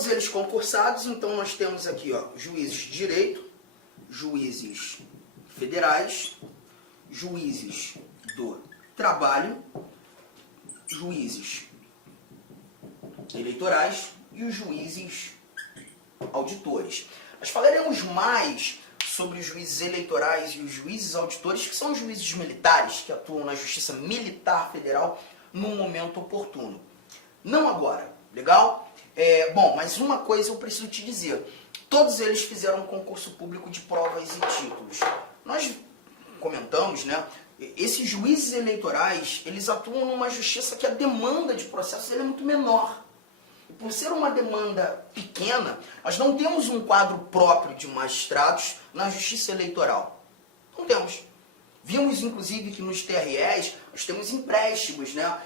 todos eles concursados, então nós temos aqui, ó, juízes de direito, juízes federais, juízes do trabalho, juízes eleitorais e os juízes auditores. Nós falaremos mais sobre os juízes eleitorais e os juízes auditores, que são os juízes militares que atuam na Justiça Militar Federal no momento oportuno. Não agora, legal? Bom, mas uma coisa eu preciso te dizer. Todos eles fizeram um concurso público de provas e títulos. Nós comentamos, né? Esses juízes eleitorais, eles atuam numa justiça que a demanda de processos é muito menor. E por ser uma demanda pequena, nós não temos um quadro próprio de magistrados na justiça eleitoral. Não temos. Vimos, inclusive, que nos TREs nós temos empréstimos, né?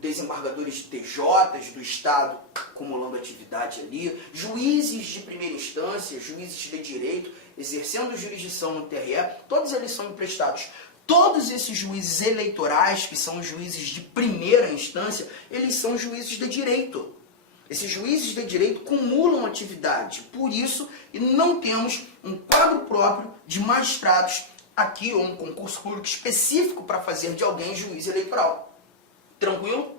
Desembargadores de TJs do Estado acumulando atividade ali, juízes de primeira instância, juízes de direito, exercendo jurisdição no TRE, todos eles são emprestados. Todos esses juízes eleitorais, que são os juízes de primeira instância, eles são juízes de direito. Esses juízes de direito cumulam atividade, por isso não temos um quadro próprio de magistrados aqui, ou um concurso público específico para fazer de alguém juiz eleitoral. Tranquilo?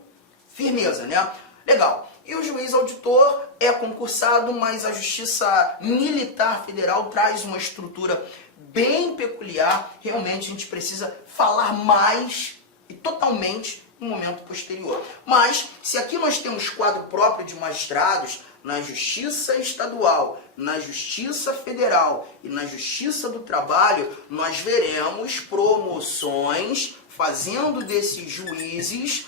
Firmeza, né? Legal. E o juiz auditor é concursado, mas a Justiça Militar Federal traz uma estrutura bem peculiar. Realmente a gente precisa falar mais e totalmente no momento posterior. Mas, se aqui nós temos quadro próprio de magistrados, na Justiça Estadual, na Justiça Federal e na Justiça do Trabalho, nós veremos promoções fazendo desses juízes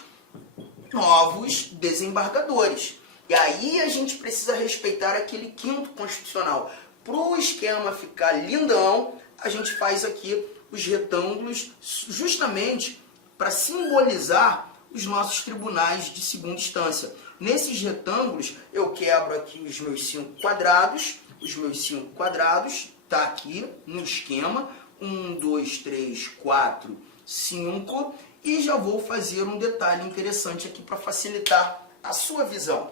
novos desembargadores. E aí a gente precisa respeitar aquele quinto constitucional. Para o esquema ficar lindão, a gente faz aqui os retângulos justamente para simbolizar os nossos tribunais de segunda instância. Nesses retângulos, eu quebro aqui os meus 5 quadrados. Os meus 5 quadrados tá aqui no esquema. 1, 2, 3, 4, 5. E já vou fazer um detalhe interessante aqui para facilitar a sua visão.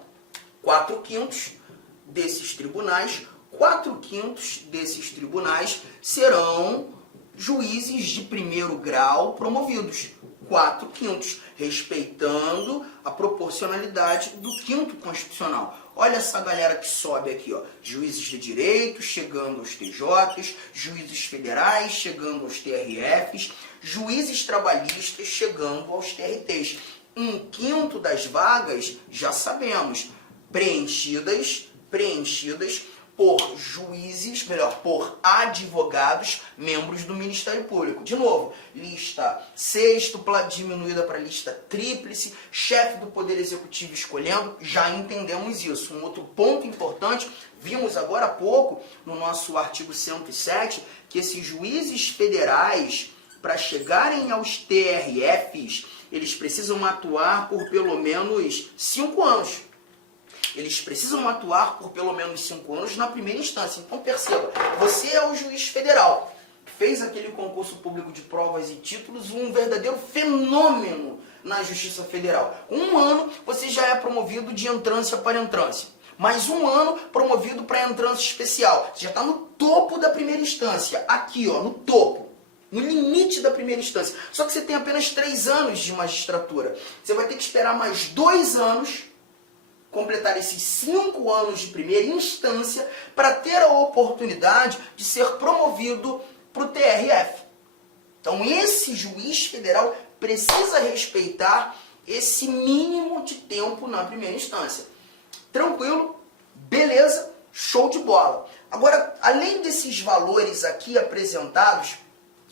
4/5 desses tribunais, 4/5 desses tribunais serão juízes de primeiro grau promovidos. 4/5, respeitando a proporcionalidade do quinto constitucional. Olha essa galera que sobe aqui, ó. Juízes de direito chegando aos TJs, juízes federais chegando aos TRFs, juízes trabalhistas chegando aos TRTs. 1/5 das vagas, já sabemos, preenchidas por juízes, por advogados, membros do Ministério Público. De novo, lista sextupla, diminuída para lista tríplice, chefe do Poder Executivo escolhendo, já entendemos isso. Um outro ponto importante, vimos agora há pouco, no nosso artigo 107, que esses juízes federais, para chegarem aos TRFs, eles precisam atuar por pelo menos 5 anos. Eles precisam atuar por pelo menos 5 anos na primeira instância. Então perceba, você é o juiz federal, fez aquele concurso público de provas e títulos, um verdadeiro fenômeno na Justiça Federal. 1 ano você já é promovido de entrância para entrância. Mais 1 ano promovido para entrância especial. Você já está no topo da primeira instância. Aqui, ó, no topo. No limite da primeira instância. Só que você tem apenas 3 anos de magistratura. Você vai ter que esperar mais 2 anos, completar esses 5 anos de primeira instância, para ter a oportunidade de ser promovido para o TRF. Então esse juiz federal precisa respeitar esse mínimo de tempo na primeira instância. Tranquilo? Beleza? Show de bola. Agora, além desses valores aqui apresentados,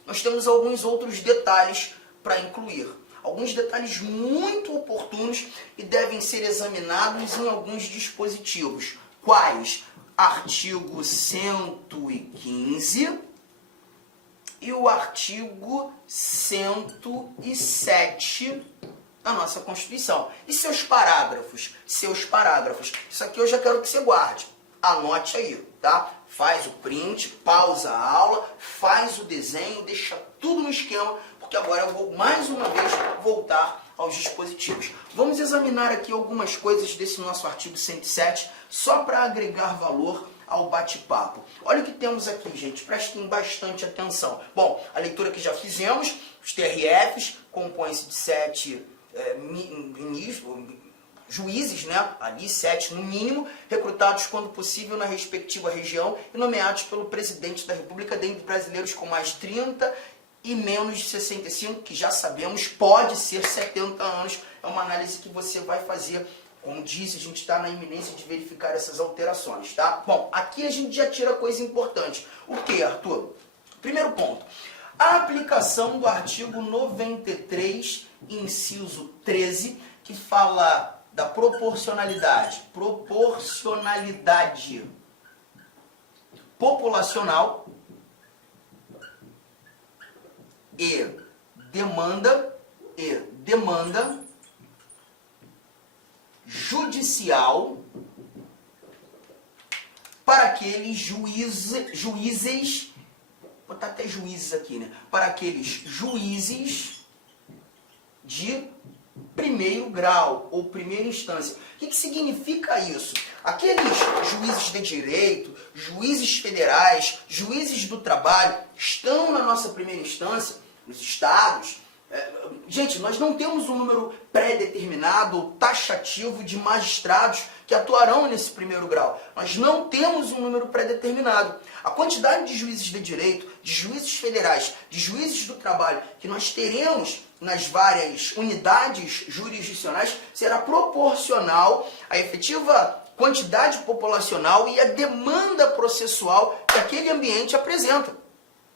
nós temos alguns outros detalhes para incluir. Alguns detalhes muito oportunos e devem ser examinados em alguns dispositivos. Quais? Artigo 115 e o artigo 107 da nossa Constituição. E seus parágrafos? Seus parágrafos. Isso aqui eu já quero que você guarde. Anote aí, tá? Faz o print, pausa a aula, faz o desenho, deixa tudo no esquema, porque agora eu vou mais uma vez voltar aos dispositivos. Vamos examinar aqui algumas coisas desse nosso artigo 107, só para agregar valor ao bate-papo. Olha o que temos aqui, gente, prestem bastante atenção. Bom, a leitura que já fizemos, os TRFs compõem-se de 7 juízes, né? Ali 7 no mínimo, recrutados quando possível na respectiva região e nomeados pelo presidente da República, dentre brasileiros com mais de 30 e menos de 65, que já sabemos pode ser 70 anos. É uma análise que você vai fazer. Como disse, a gente está na iminência de verificar essas alterações, tá? Bom, aqui a gente já tira coisa importante. O que, Arthur? Primeiro ponto. A aplicação do artigo 93, inciso 13, que fala da proporcionalidade populacional e demanda judicial para aqueles juízes, vou botar até juízes aqui, né? Para aqueles juízes de primeiro grau ou primeira instância. O que significa isso? Aqueles juízes de direito, juízes federais, juízes do trabalho, estão na nossa primeira instância, nos estados. Gente, nós não temos um número pré-determinado ou taxativo de magistrados que atuarão nesse primeiro grau. Nós não temos um número pré-determinado. A quantidade de juízes de direito, de juízes federais, de juízes do trabalho que nós teremos nas várias unidades jurisdicionais será proporcional à efetiva quantidade populacional e à demanda processual que aquele ambiente apresenta.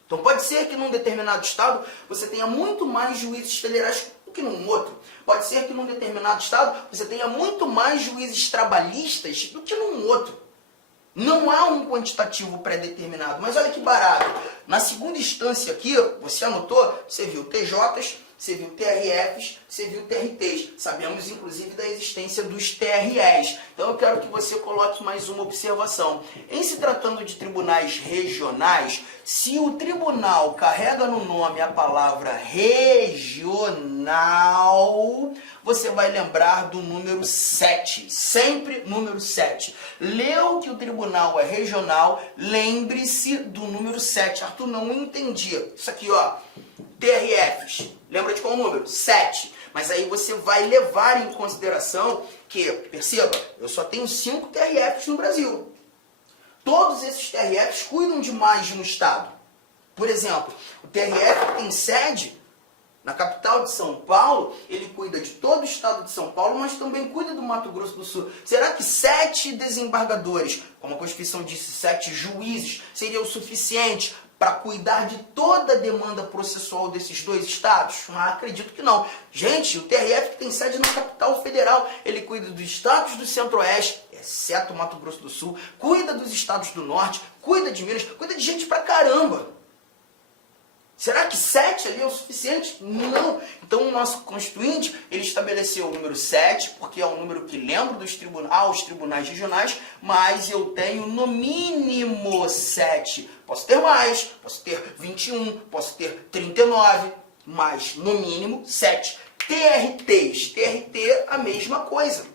Então pode ser que num determinado estado você tenha muito mais juízes federais do que num outro. Pode ser que num determinado estado você tenha muito mais juízes trabalhistas do que num outro. Não há um quantitativo pré-determinado. Mas olha que barato. Na segunda instância aqui, você anotou, você viu TJs, você viu TRFs, você viu TRTs. Sabemos, inclusive, da existência dos TREs. Então, eu quero que você coloque mais uma observação. Em se tratando de tribunais regionais, se o tribunal carrega no nome a palavra regional, você vai lembrar do número 7. Sempre número 7. Leu que o tribunal é regional, lembre-se do número 7. Arthur, não entendi. Isso aqui, ó. TRFs. Lembra de qual número? 7. Mas aí você vai levar em consideração que, perceba, eu só tenho 5 TRFs no Brasil. Todos esses TRFs cuidam de mais de um estado. Por exemplo, o TRF tem sede na capital de São Paulo, ele cuida de todo o estado de São Paulo, mas também cuida do Mato Grosso do Sul. Será que 7 desembargadores, como a Constituição disse, 7 juízes, seria o suficiente para cuidar de toda a demanda processual desses dois estados? Acredito que não. Gente, o TRF que tem sede na capital federal, ele cuida dos estados do Centro-Oeste, exceto o Mato Grosso do Sul, cuida dos estados do Norte, cuida de Minas, cuida de gente pra caramba. Será que 7 ali é o suficiente? Não. Então o nosso constituinte, ele estabeleceu o número 7, porque é um número que lembra dos aos tribunais regionais, mas eu tenho no mínimo 7. Posso ter mais, posso ter 21, posso ter 39, mas no mínimo 7. TRTs. TRT, a mesma coisa.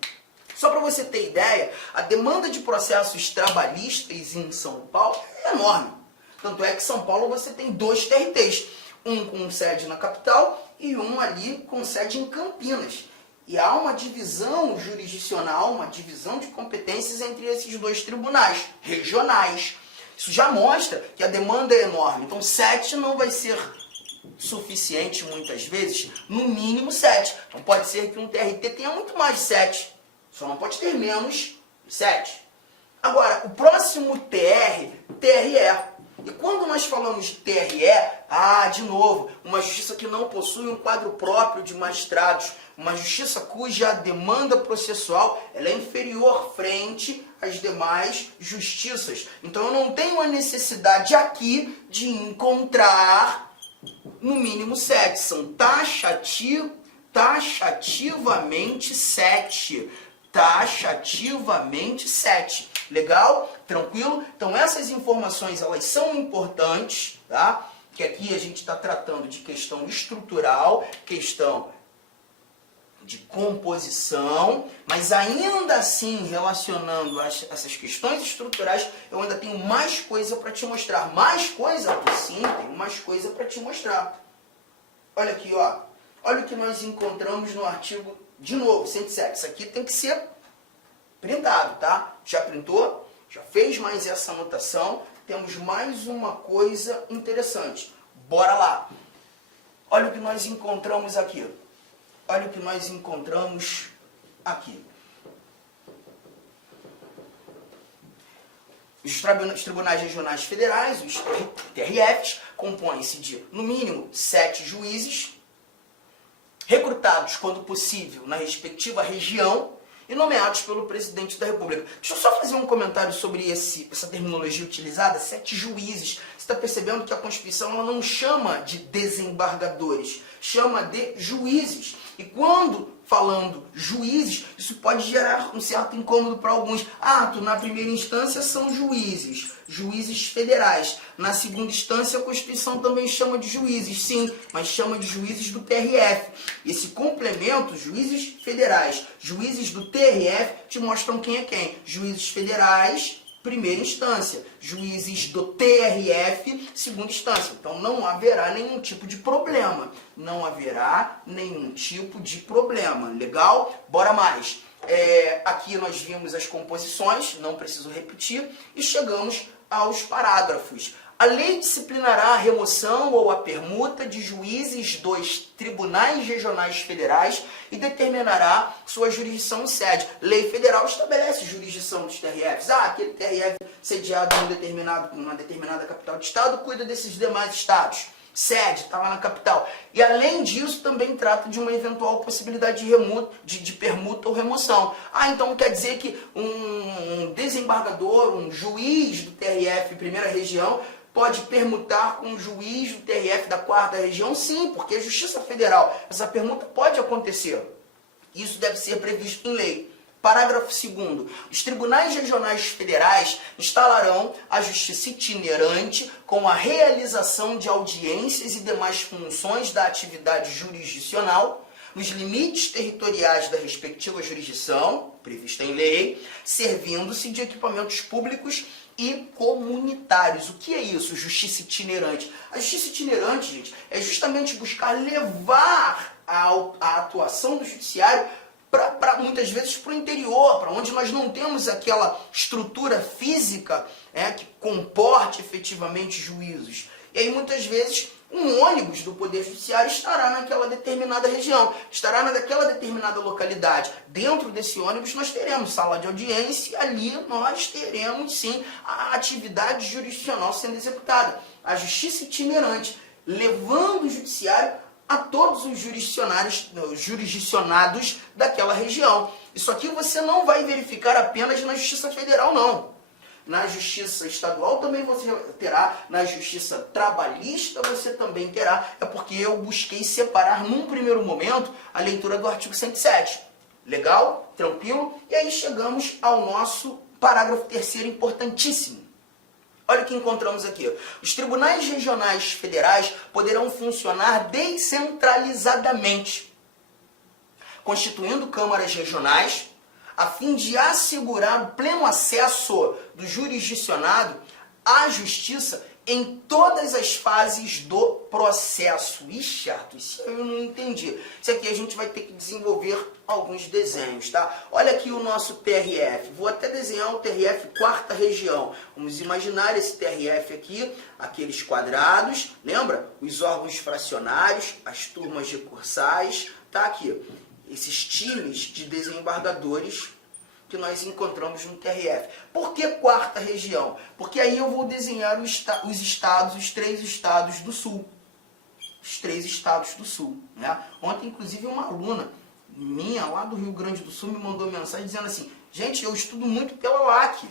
Só para você ter ideia, a demanda de processos trabalhistas em São Paulo é enorme. Tanto é que em São Paulo você tem 2 TRTs, um com sede na capital e um ali com sede em Campinas. E há uma divisão jurisdicional, uma divisão de competências entre esses 2 tribunais regionais. Isso já mostra que a demanda é enorme. Então 7 não vai ser suficiente muitas vezes, no mínimo 7. Então pode ser que um TRT tenha muito mais de 7, só não pode ter menos de 7. Agora, o próximo TRE. E quando nós falamos de TRE, de novo, uma justiça que não possui um quadro próprio de magistrados, uma justiça cuja demanda processual ela é inferior frente às demais justiças. Então eu não tenho a necessidade aqui de encontrar no mínimo 7. São taxativamente 7. Taxativamente 7. Legal? Tranquilo? Então essas informações elas são importantes, tá? Que aqui a gente está tratando de questão estrutural, questão de composição, mas ainda assim, relacionando essas questões estruturais, eu ainda tenho mais coisa para te mostrar. Mais coisa? Sim, tenho mais coisa para te mostrar. Olha aqui, ó. Olha o que nós encontramos no artigo, de novo, 107. Isso aqui tem que ser printado, tá? Já printou? Já fez mais essa anotação? Temos mais uma coisa interessante. Bora lá. Olha o que nós encontramos aqui. Olha o que nós encontramos aqui. Os tribunais regionais federais, os TRFs, compõem-se de, no mínimo, 7 juízes, recrutados, quando possível, na respectiva região e nomeados pelo presidente da República. Deixa eu só fazer um comentário sobre essa terminologia utilizada, 7 juízes. Você está percebendo que a Constituição ela não chama de desembargadores, chama de juízes. E quando falando juízes, isso pode gerar um certo incômodo para alguns. Na primeira instância são juízes, juízes federais. Na segunda instância a Constituição também chama de juízes, sim, mas chama de juízes do TRF. Esse complemento, juízes federais, juízes do TRF, te mostram quem é quem. Juízes federais, primeira instância, juízes do TRF, segunda instância. Então não haverá nenhum tipo de problema. Não haverá nenhum tipo de problema. Legal? Bora mais. Aqui nós vimos as composições, não preciso repetir, e chegamos aos parágrafos. A lei disciplinará a remoção ou a permuta de juízes dos tribunais regionais federais e determinará sua jurisdição e sede. Lei federal estabelece jurisdição dos TRFs. Aquele TRF sediado em uma determinada capital de estado cuida desses demais estados. Sede, está lá na capital. E além disso, também trata de uma eventual possibilidade de permuta ou remoção. Então quer dizer que um desembargador, um juiz do TRF primeira região, pode permutar com um juiz do TRF da quarta região? Sim, porque é Justiça Federal. Essa permuta pode acontecer. Isso deve ser previsto em lei. Parágrafo 2º. Os tribunais regionais federais instalarão a justiça itinerante com a realização de audiências e demais funções da atividade jurisdicional nos limites territoriais da respectiva jurisdição, prevista em lei, servindo-se de equipamentos públicos e comunitários. O que é isso, justiça itinerante? A justiça itinerante, gente, é justamente buscar levar a atuação do judiciário para muitas vezes para o interior, para onde nós não temos aquela estrutura física que comporte efetivamente juízos. E aí muitas vezes um ônibus do Poder Judiciário estará naquela determinada região, estará naquela determinada localidade. Dentro desse ônibus nós teremos sala de audiência e ali nós teremos sim a atividade jurisdicional sendo executada. A justiça itinerante, levando o judiciário a todos os jurisdicionados daquela região. Isso aqui você não vai verificar apenas na Justiça Federal, não. Na Justiça Estadual também você terá, na Justiça Trabalhista você também terá. É porque eu busquei separar num primeiro momento a leitura do artigo 107. Legal? Tranquilo? E aí chegamos ao nosso parágrafo 3º, importantíssimo. Olha o que encontramos aqui. Os tribunais regionais federais poderão funcionar descentralizadamente, constituindo câmaras regionais, a fim de assegurar o pleno acesso do jurisdicionado à justiça em todas as fases do processo. Ixi, Arthur, isso eu não entendi. Isso aqui a gente vai ter que desenvolver alguns desenhos, tá? Olha aqui o nosso TRF. Vou até desenhar o TRF quarta região. Vamos imaginar esse TRF aqui, aqueles quadrados, lembra? Os órgãos fracionários, as turmas recursais, tá aqui. Esses times de desembargadores que nós encontramos no TRF. Por que quarta região? Porque aí eu vou desenhar os três estados do Sul. Os 3 estados do Sul. Né? Ontem, inclusive, uma aluna minha lá do Rio Grande do Sul me mandou mensagem dizendo assim: gente, eu estudo muito pela LAC,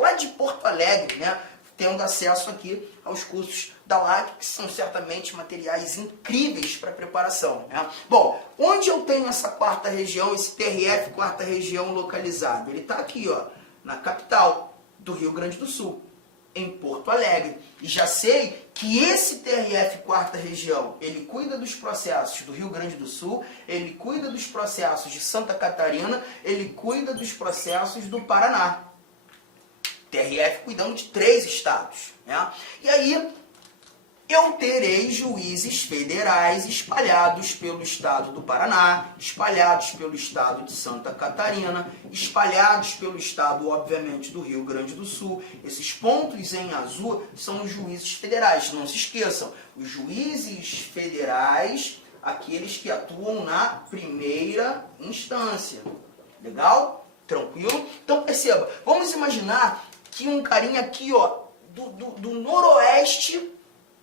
lá de Porto Alegre, né? Tendo acesso aqui aos cursos da LAC, que são certamente materiais incríveis para preparação. Né? Bom, onde eu tenho essa quarta região, esse TRF quarta região localizado? Ele está aqui, ó, na capital do Rio Grande do Sul. em Porto Alegre. E já sei que esse TRF Quarta Região, ele cuida dos processos do Rio Grande do Sul, ele cuida dos processos de Santa Catarina, ele cuida dos processos do Paraná. TRF cuidando de 3 estados. Né? E aí eu terei juízes federais espalhados pelo estado do Paraná, espalhados pelo estado de Santa Catarina, espalhados pelo estado, obviamente, do Rio Grande do Sul. Esses pontos em azul são os juízes federais. Não se esqueçam, os juízes federais, aqueles que atuam na primeira instância. Legal? Tranquilo? Então perceba, vamos imaginar que um carinha aqui, ó, do noroeste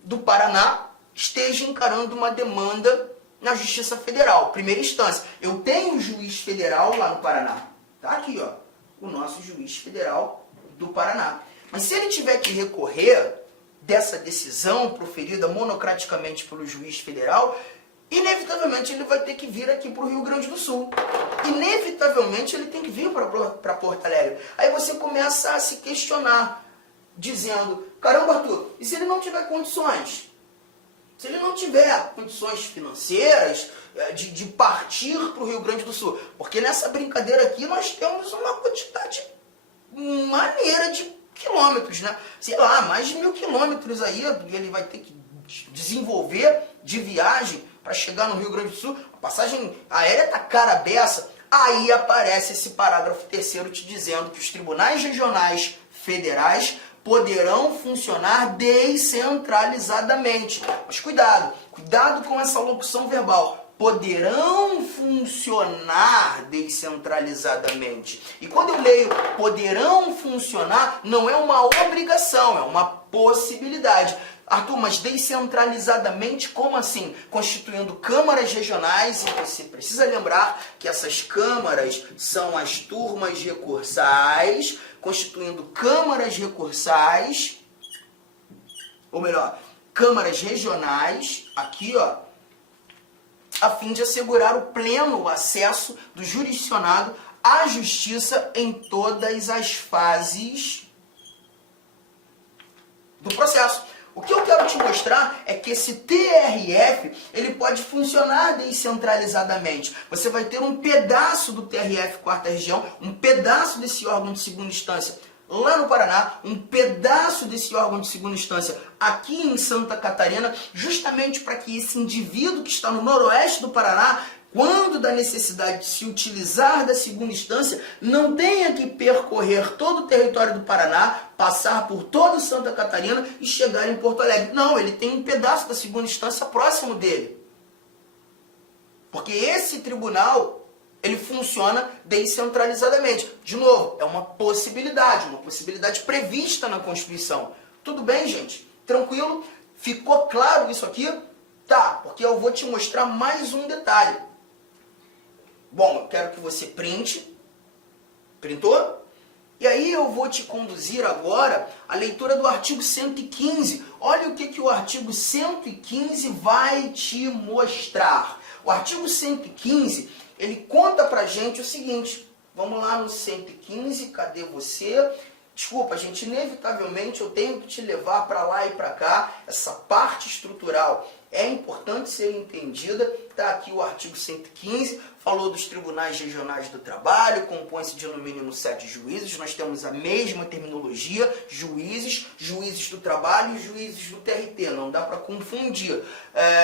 do Paraná esteja encarando uma demanda na Justiça Federal, primeira instância. Eu tenho um juiz federal lá no Paraná. Tá aqui, ó, o nosso juiz federal do Paraná. Mas se ele tiver que recorrer dessa decisão proferida monocraticamente pelo juiz federal, inevitavelmente ele vai ter que vir aqui para o Rio Grande do Sul. Inevitavelmente ele tem que vir para Porto Alegre. Aí você começa a se questionar, dizendo, caramba, Arthur, e se ele não tiver condições? Se ele não tiver condições financeiras de partir para o Rio Grande do Sul? Porque nessa brincadeira aqui nós temos uma quantidade maneira de quilômetros, né? Sei lá, mais de 1000 quilômetros aí ele vai ter que desenvolver de viagem para chegar no Rio Grande do Sul. A passagem aérea tá cara a beça. Aí aparece esse parágrafo 3º te dizendo que os tribunais regionais federais poderão funcionar descentralizadamente. Mas cuidado com essa locução verbal. Poderão funcionar descentralizadamente. E quando eu leio poderão funcionar, não é uma obrigação, é uma possibilidade. Arthur, mas descentralizadamente, como assim? Constituindo câmaras regionais, e você precisa lembrar que essas câmaras são as turmas recursais, constituindo câmaras recursais, ou melhor, câmaras regionais, aqui, ó, a fim de assegurar o pleno acesso do jurisdicionado à justiça em todas as fases do processo. O que eu quero te mostrar é que esse TRF, ele pode funcionar descentralizadamente. Você vai ter um pedaço do TRF Quarta Região, um pedaço desse órgão de segunda instância lá no Paraná, um pedaço desse órgão de segunda instância aqui em Santa Catarina, justamente para que esse indivíduo que está no noroeste do Paraná, quando da necessidade de se utilizar da segunda instância, não tenha que percorrer todo o território do Paraná, passar por todo Santa Catarina e chegar em Porto Alegre. Não, ele tem um pedaço da segunda instância próximo dele. Porque esse tribunal, ele funciona descentralizadamente. De novo, é uma possibilidade prevista na Constituição. Tudo bem, gente? Tranquilo? Ficou claro isso aqui? Tá, porque eu vou te mostrar mais um detalhe. Bom, eu quero que você printe. Printou? E aí eu vou te conduzir agora à leitura do artigo 115. Olha o que o artigo 115 vai te mostrar. O artigo 115, ele conta pra gente o seguinte. Vamos lá no 115, cadê você? Desculpa, gente, inevitavelmente eu tenho que te levar para lá e para cá. Essa parte estrutural é importante ser entendida. Está aqui o artigo 115, falou dos tribunais regionais do trabalho, compõe-se de no mínimo 7 juízes. Nós temos a mesma terminologia, juízes do trabalho e juízes do TRT, não dá para confundir.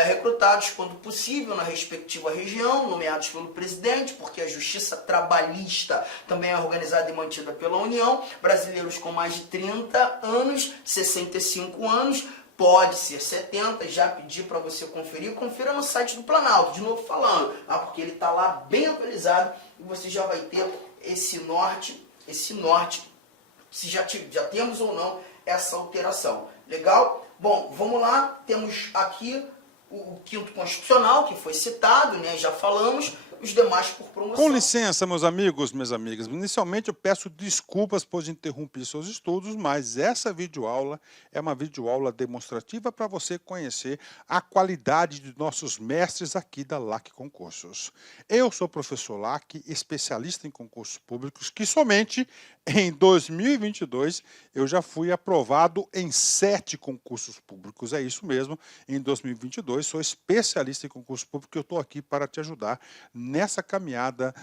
Recrutados quando possível na respectiva região, nomeados pelo presidente, porque a justiça trabalhista também é organizada e mantida pela União. Brasileiros com mais de 30 anos, 65 anos, pode ser 70, já pedi para você conferir, confira no site do Planalto, de novo falando, porque ele está lá bem atualizado e você já vai ter esse norte, se já temos ou não essa alteração. Legal? Bom, vamos lá, temos aqui o 5º Constitucional, que foi citado, né, já falamos, os demais por promoção. Com licença, meus amigos, minhas amigas. Inicialmente eu peço desculpas por interromper seus estudos, mas essa videoaula é uma videoaula demonstrativa para você conhecer a qualidade de nossos mestres aqui da LAC Concursos. Eu sou o professor LAC, especialista em concursos públicos, que somente em 2022 eu já fui aprovado em 7 concursos públicos. É isso mesmo, em 2022 sou especialista em concurso público e eu estou aqui para te ajudar nessa caminhada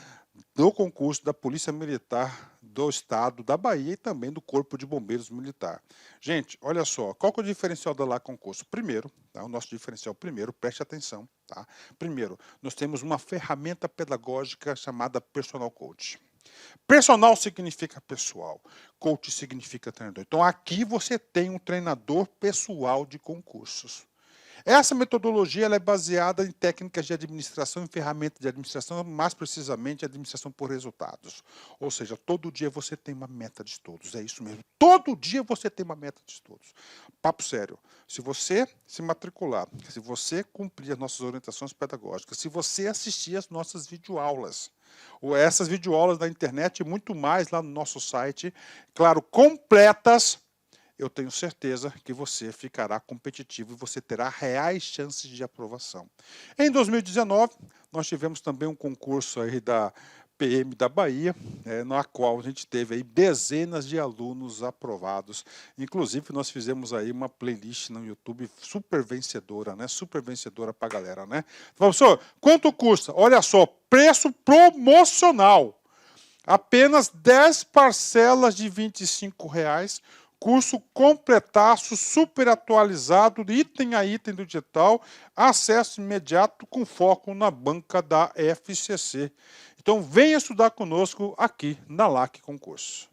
do concurso da Polícia Militar do Estado da Bahia e também do Corpo de Bombeiros Militar. Gente, olha só, qual que é o diferencial da LAC Concurso? Primeiro, tá, o nosso diferencial primeiro, preste atenção, tá? Primeiro, nós temos uma ferramenta pedagógica chamada Personal Coach. Personal significa pessoal, coach significa treinador. Então aqui você tem um treinador pessoal de concursos. Essa metodologia ela é baseada em técnicas de administração e ferramentas de administração, mais precisamente administração por resultados. Ou seja, todo dia você tem uma meta de estudos, é isso mesmo. Todo dia você tem uma meta de estudos. Papo sério, se você se matricular, se você cumprir as nossas orientações pedagógicas, se você assistir às nossas videoaulas, ou essas videoaulas da internet e muito mais lá no nosso site, claro, completas, eu tenho certeza que você ficará competitivo e você terá reais chances de aprovação. Em 2019, nós tivemos também um concurso aí da PM da Bahia, na qual a gente teve aí dezenas de alunos aprovados. Inclusive, nós fizemos aí uma playlist no YouTube super vencedora, né? Super vencedora para a galera, né? Professor, quanto custa? Olha só, preço promocional. Apenas 10 parcelas de R$ 25,00. Curso completaço, super atualizado, item a item do digital, acesso imediato com foco na banca da FCC. Então venha estudar conosco aqui na LAC Concurso.